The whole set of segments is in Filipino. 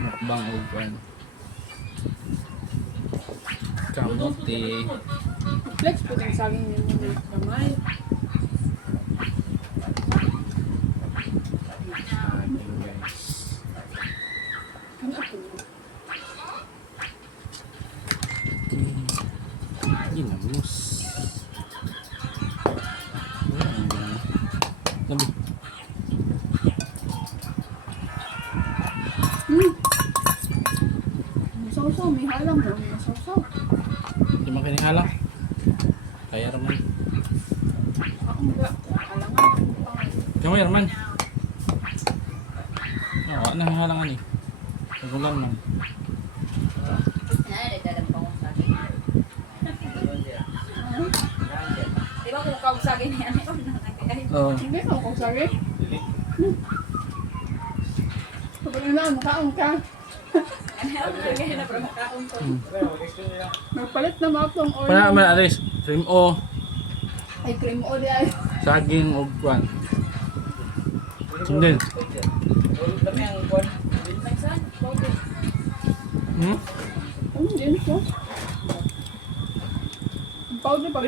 Mukbang o kwan. Kamote. Flex po yung saging niyo muna kamay. Ano po? Ginamos. Labi. Masaw-saw, may halang daw. Masaw-saw. Di man kinihalang. Kaya raman. Ako mga halangan. Kamay raman. Oo, nahihalangan eh. Nagulan man. Di ba kung kausagin niya? Oo. Hindi ka kung sabi. Kapag na, makaon ka. Magpalit na mga pong oil. Pana man aris. Cream o. Ay, cream o di ay. Saging o kwan. Sundin. Hmm? Ano din po? Ang powder pag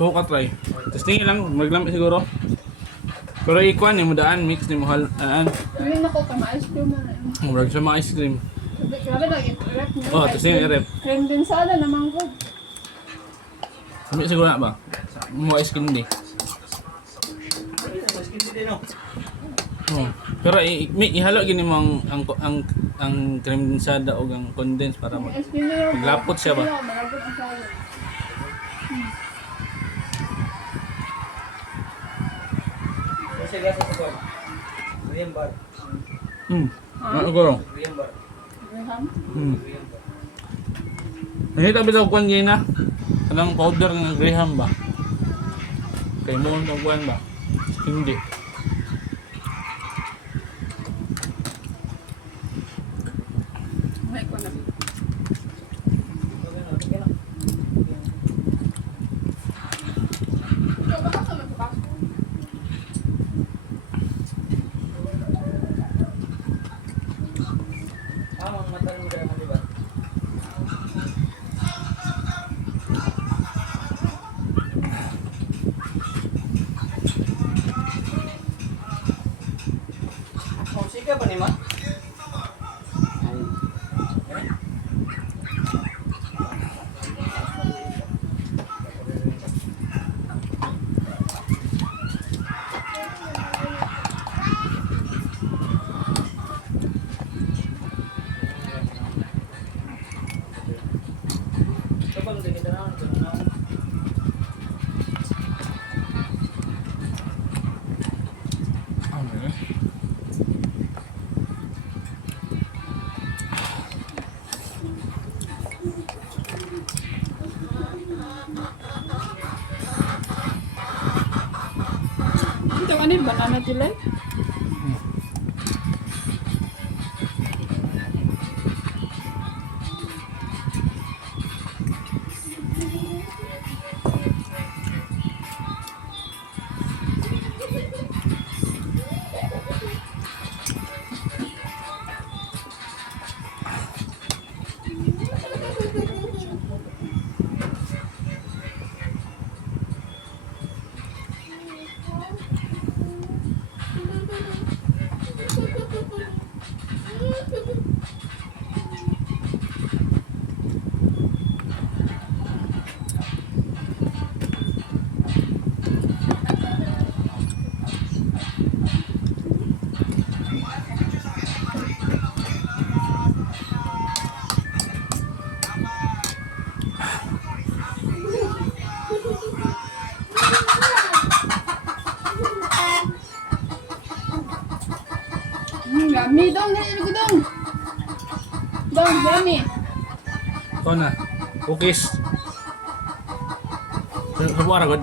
Oo ka try. Tapos tingin lang, maglamit siguro. Pero ikuan ni mo daan, mix ni mo halaan. Ngayon ako ka ma-ice cream na rin. Murag sa mga ice cream. Grabe lang, i-rep niyo. Oh, tapos yung i-rep. Cream din sana naman ko. Hindi siguro na ba? Mo ice cream di. Oh. Pero ihalo gini mo ang cream densada o ang condense para Ice cream na yun. maglapot siya ba? Malapot ang sayo. Ano siguro? Graham? Nangita bitaw kwan gina. Kanang powder ng Graham ba? Kay mo ang kwan ba? Hindi. May ko na. Ikaw ba ka magpapasok? Musika pa ni ma? Kapag hindi kita na, Ito ano yung banana tilay? Yummy dong, dali ko dong. Dong, yummy. Ito na. Cookies. Sa buwan agad.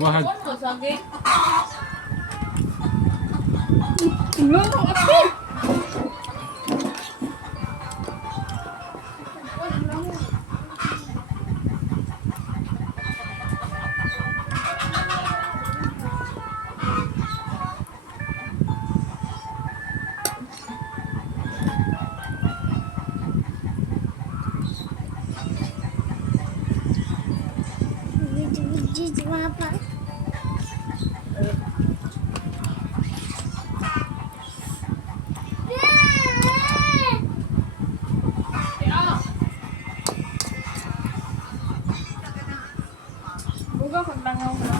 Mahal. Saging. Tingnan mo ako. Buga kung langaw mo.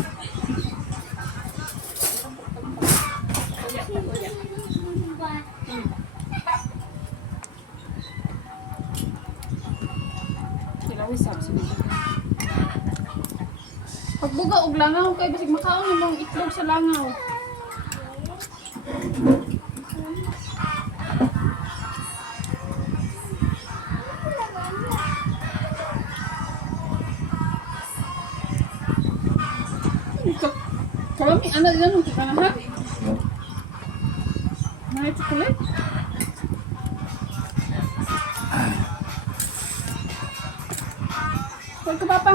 Sila usap sila. Pagbuga og langaw kay basig makaon imong itlog sa langaw. Kami anak din nung kita ha. May chocolate. Pagka papa